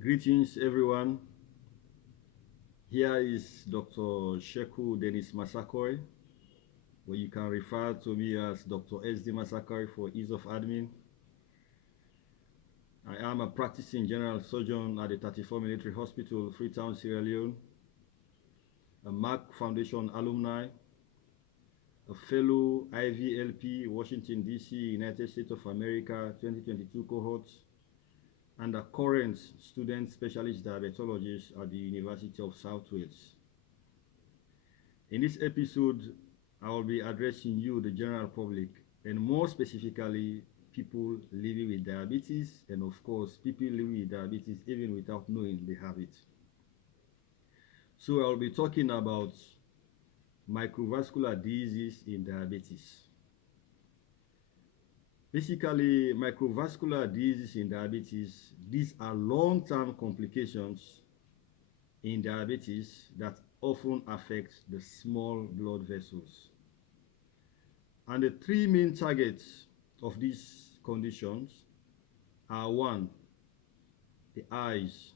Greetings, everyone. Here is Dr. Sheku Dennis Masakoi, where you can refer to me as Dr. SD Masakoi for ease of admin. I am a practicing general surgeon at the 34 Military Hospital, Freetown, Sierra Leone, a Mac Foundation alumni, a fellow IVLP, Washington, D.C., United States of America 2022 cohort, and a current student specialist diabetologist at the University of South Wales. In this episode, I will be addressing you, the general public, and more specifically, people living with diabetes, and of course, people living with diabetes even without knowing they have it. So, I will be talking about microvascular disease in diabetes. Basically, microvascular disease in diabetes, these are long-term complications in diabetes that often affect the small blood vessels. And the three main targets of these conditions are: one, the eyes,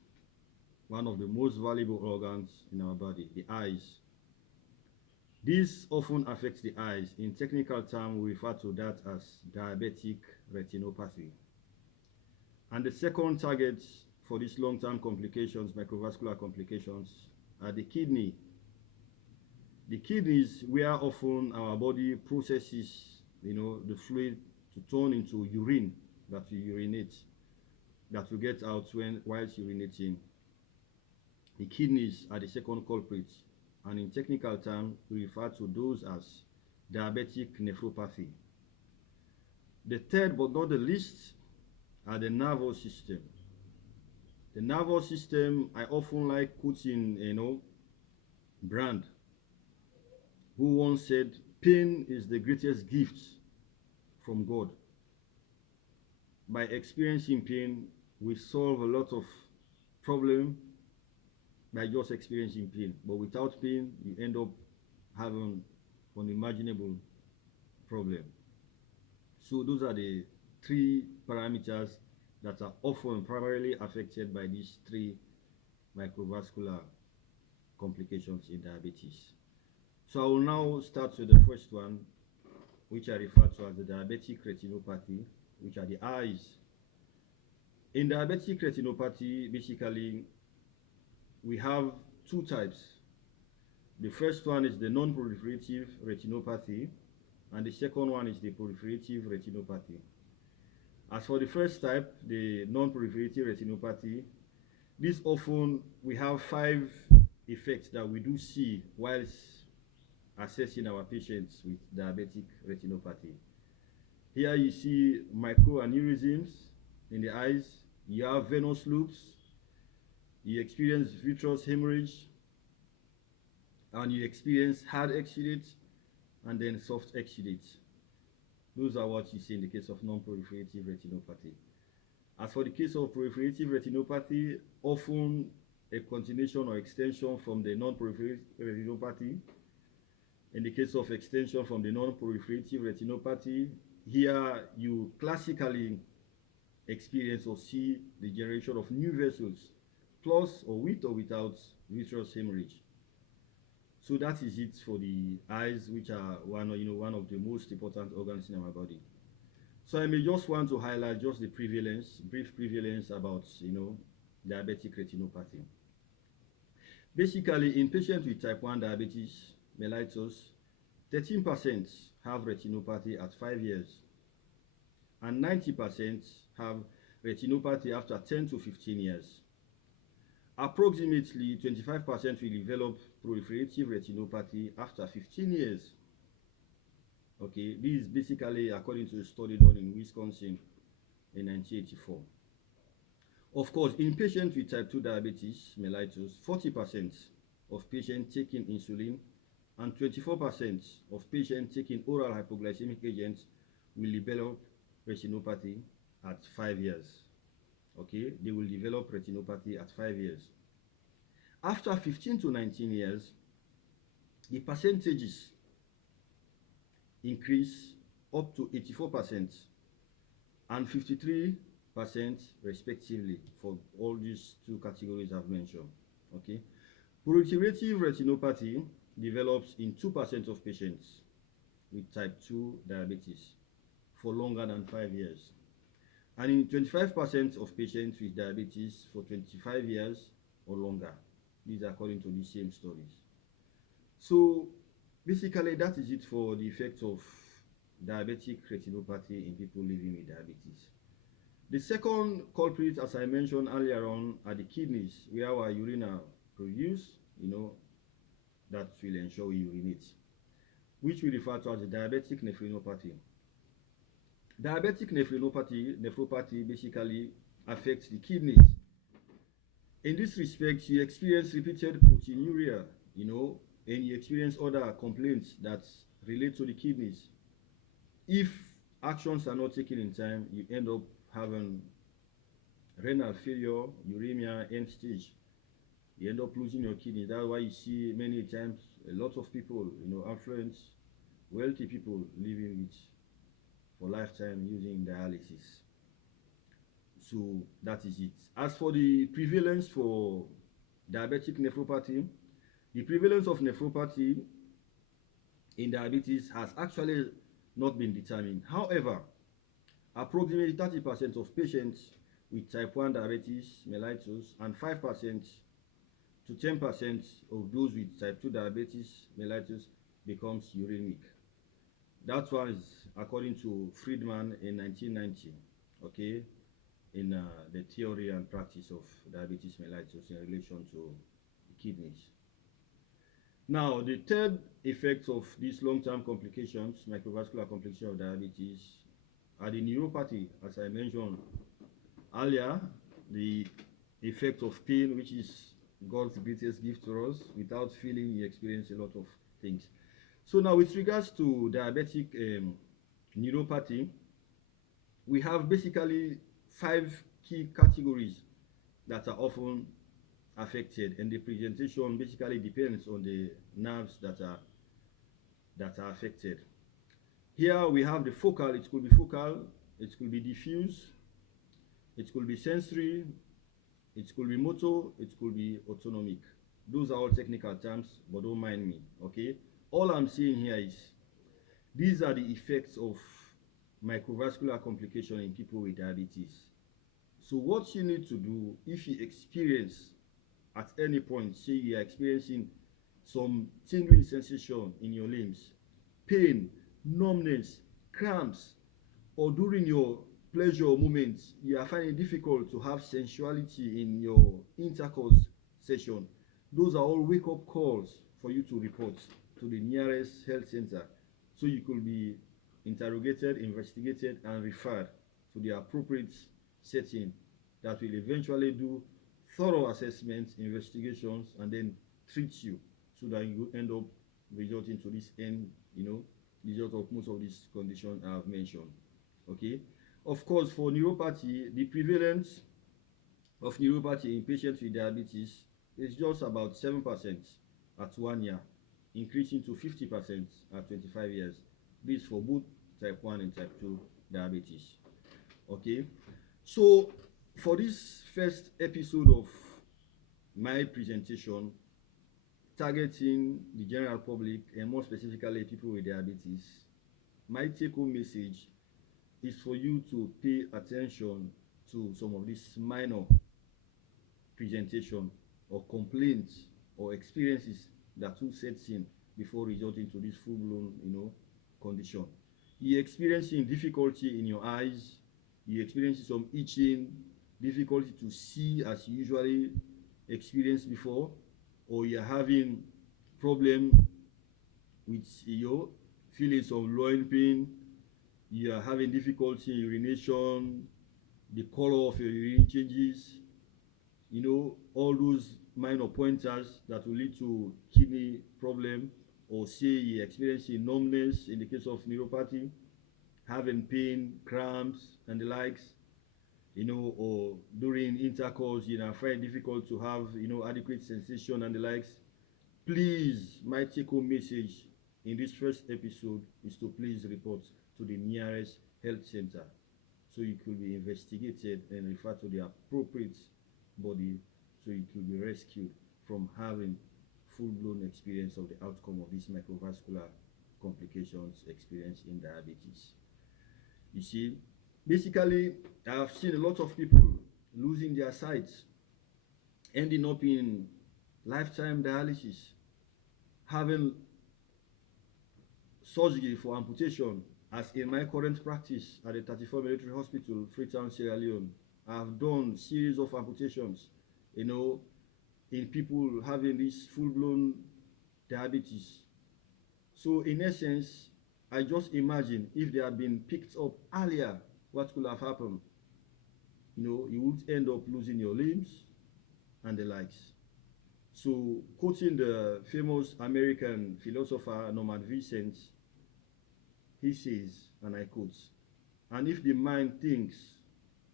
one of the most valuable organs in our body, the eyes. This often affects the eyes. In technical terms, we refer to that as diabetic retinopathy. And the second target for these long-term complications, microvascular complications, are the kidney. The kidney is where often our body processes, the fluid to turn into urine that we urinate, that we get out whilst urinating. The kidneys are the second culprit, and in technical terms, we refer to those as diabetic nephropathy. The third, but not the least, are the nervous system. The nervous system, I often like quoting, Brand, who once said, "Pain is the greatest gift from God." By experiencing pain, we solve a lot of problem by just experiencing pain. But without pain, you end up having unimaginable problem. So those are the three parameters that are often primarily affected by these three microvascular complications in diabetes. So I will now start with the first one, which I refer to as the diabetic retinopathy, which are the eyes. In diabetic retinopathy, basically, we have two types. The first one is the non-proliferative retinopathy, and the second one is the proliferative retinopathy. As for the first type, the non-proliferative retinopathy, this often we have five effects that we do see whilst assessing our patients with diabetic retinopathy. Here you see microaneurysms in the eyes, you have venous loops, you experience vitreous hemorrhage, and you experience hard exudate and then soft exudate. Those are what you see in the case of non-proliferative retinopathy. As for the case of proliferative retinopathy, often a continuation or extension from the non-proliferative retinopathy. In the case of extension from the non-proliferative retinopathy, here you classically experience or see the generation of new vessels, plus or with or without vitreous hemorrhage. So that is it for the eyes, which are one of the most important organs in our body. So I may just want to highlight just the brief prevalence about diabetic retinopathy. Basically, in patients with type 1 diabetes mellitus, 13% have retinopathy at 5 years, and 90% have retinopathy after 10 to 15 years. Approximately 25% will develop proliferative retinopathy after 15 years. Okay, this is basically according to a study done in Wisconsin in 1984. Of course, in patients with type 2 diabetes mellitus, 40% of patients taking insulin and 24% of patients taking oral hypoglycemic agents will develop retinopathy at 5 years. Okay, they will develop retinopathy at 5 years. After 15 to 19 years, the percentages increase up to 84% and 53% respectively for all these two categories I've mentioned. Okay. Proliferative retinopathy develops in 2% of patients with type 2 diabetes for longer than 5 years, and in 25% of patients with diabetes for 25 years or longer. These are according to these same studies. So basically, that is it for the effects of diabetic retinopathy in people living with diabetes. The second culprit, as I mentioned earlier on, are the kidneys, where our urine are produced, that will ensure we urinate, which we refer to as the diabetic nephropathy. Diabetic nephropathy basically affects the kidneys. In this respect, you experience repeated proteinuria, and you experience other complaints that relate to the kidneys. If actions are not taken in time, you end up having renal failure, uremia, end stage. You end up losing your kidney. That's why you see many times a lot of people, affluent, wealthy people living with for lifetime using dialysis. So that is it. As for the prevalence for diabetic nephropathy, the prevalence of nephropathy in diabetes has actually not been determined. However, approximately 30% of patients with type 1 diabetes mellitus and 5% to 10% of those with type 2 diabetes mellitus becomes uremic. That one is according to Friedman in 1990, okay, in the theory and practice of diabetes mellitus in relation to kidneys. Now, the third effect of these long-term complications, microvascular complications of diabetes, are the neuropathy, as I mentioned earlier, the effect of pain, which is God's greatest gift to us. Without feeling, you experience a lot of things. So now, with regards to diabetic neuropathy, we have basically 5 key categories that are often affected, and the presentation basically depends on the nerves that are affected. Here we have the focal. It could be focal, it could be diffuse, it could be sensory, it could be motor, it could be autonomic. Those are all technical terms, but don't mind me, okay? All I'm saying here is these are the effects of microvascular complication in people with diabetes. So what you need to do, if you experience at any point, say you are experiencing some tingling sensation in your limbs, pain, numbness, cramps, or during your pleasure moments, you are finding it difficult to have sensuality in your intercourse session, those are all wake-up calls for you to report to the nearest health center, so you could be interrogated, investigated, and referred to the appropriate setting that will eventually do thorough assessments, investigations, and then treat you, so that you end up resulting to this end, result of most of these conditions I have mentioned. Okay. Of course, for neuropathy, the prevalence of neuropathy in patients with diabetes is just about 7% at 1 year, increasing to 50% at 25 years. This for both type 1 and type 2 diabetes. Okay. So for this first episode of my presentation, targeting the general public and more specifically people with diabetes, my take-home message is for you to pay attention to some of these minor presentation or complaints or experiences that will set in before resulting to this full-blown, condition. You're experiencing difficulty in your eyes, you're experiencing some itching, difficulty to see as you usually experienced before, or you're having problem with your feelings of loin pain, you are having difficulty in urination, the color of your urine changes, all those minor pointers that will lead to kidney problem, or say you're experiencing numbness in the case of neuropathy, having pain, cramps, and the likes, or during intercourse, find it difficult to have, adequate sensation and the likes. Please, my take-home message in this first episode is to please report to the nearest health center, so you could be investigated and referred to the appropriate body, so you could be rescued from having full-blown experience of the outcome of these microvascular complications experienced in diabetes. You see, basically, I've seen a lot of people losing their sight, ending up in lifetime dialysis, having surgery for amputation, as in my current practice at the 34 Military Hospital, Freetown, Sierra Leone. I've done series of amputations, in people having this full-blown diabetes. So in essence, I just imagine if they had been picked up earlier, what could have happened? You would end up losing your limbs and the likes. So, quoting the famous American philosopher Norman Vincent, he says, and I quote, "And if the mind thinks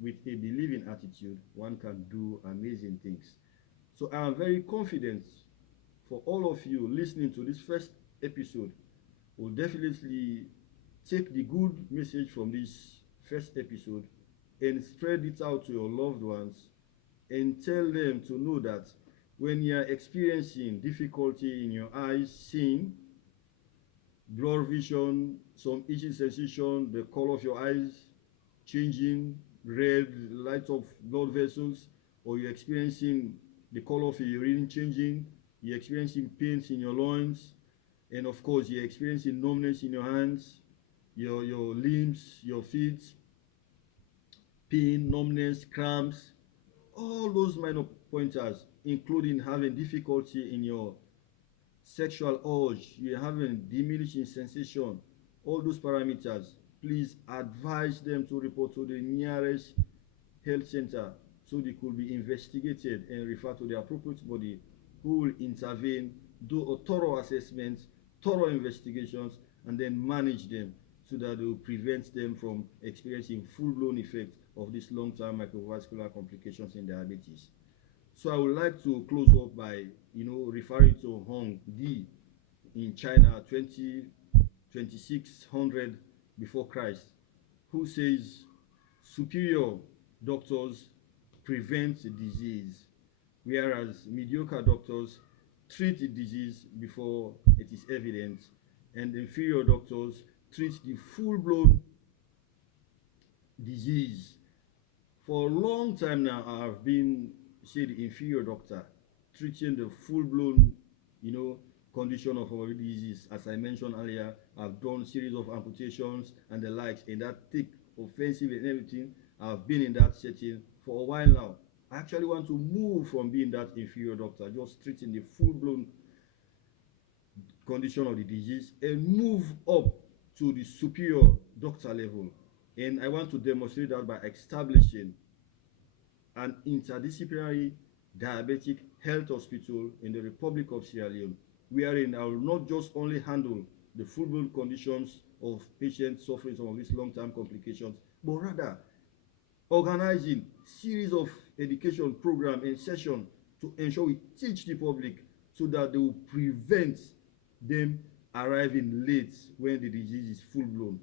with a believing attitude, one can do amazing things." So I am very confident for all of you listening to this first episode will definitely take the good message from this first episode and spread it out to your loved ones and tell them to know that when you are experiencing difficulty in your eyes seeing, blurred vision, some itching sensation, the color of your eyes changing, red, light of blood vessels, or you're experiencing the color of your urine changing, you're experiencing pains in your loins, and of course you're experiencing numbness in your hands, your limbs, your feet, pain, numbness, cramps, all those minor pointers, including having difficulty in your sexual urge, you're having diminishing sensation, all those parameters, please advise them to report to the nearest health center so they could be investigated and referred to the appropriate body who will intervene, do a thorough assessment, thorough investigations, and then manage them so that they will prevent them from experiencing full-blown effects of these long-term microvascular complications in diabetes. So I would like to close up by, referring to Hong Di in China 2600 before Christ, who says superior doctors prevent disease, whereas mediocre doctors treat the disease before it is evident, and inferior doctors treat the full-blown disease. For a long time now, I have been, say, the inferior doctor, treating the full-blown, condition of our disease. As I mentioned earlier, I've done series of amputations and the likes, and that thick, offensive and everything. I've been in that setting for a while now. I actually want to move from being that inferior doctor, just treating the full-blown condition of the disease, and move up to the superior doctor level. And I want to demonstrate that by establishing an interdisciplinary diabetic health hospital in the Republic of Sierra Leone, wherein I will not just only handle the full-blown conditions of patients suffering some of these long-term complications, but rather organizing series of education program and session to ensure we teach the public so that they will prevent them arriving late when the disease is full-blown.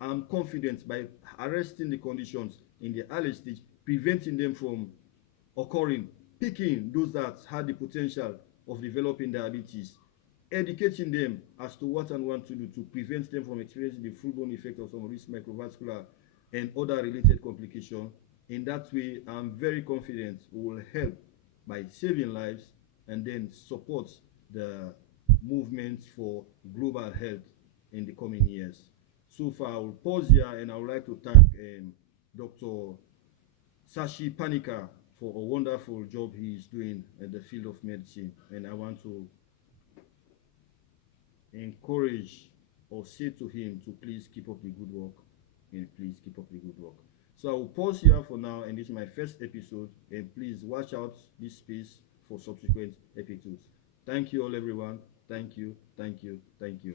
I'm confident by arresting the conditions in the early stage, preventing them from occurring, picking those that had the potential of developing diabetes, educating them as to what and what to do to prevent them from experiencing the full-blown effect of some of these microvascular and other related complications. In that way, I'm very confident we will help by saving lives and then support the movement for global health in the coming years. So far, I will pause here and I would like to thank Dr. Sashi Panika for a wonderful job he is doing in the field of medicine. And I want to encourage or say to him to please keep up the good work, and please keep up the good work. So I will pause here for now, and this is my first episode, and please watch out this space for subsequent episodes. Thank you all, everyone. Thank you, thank you, thank you.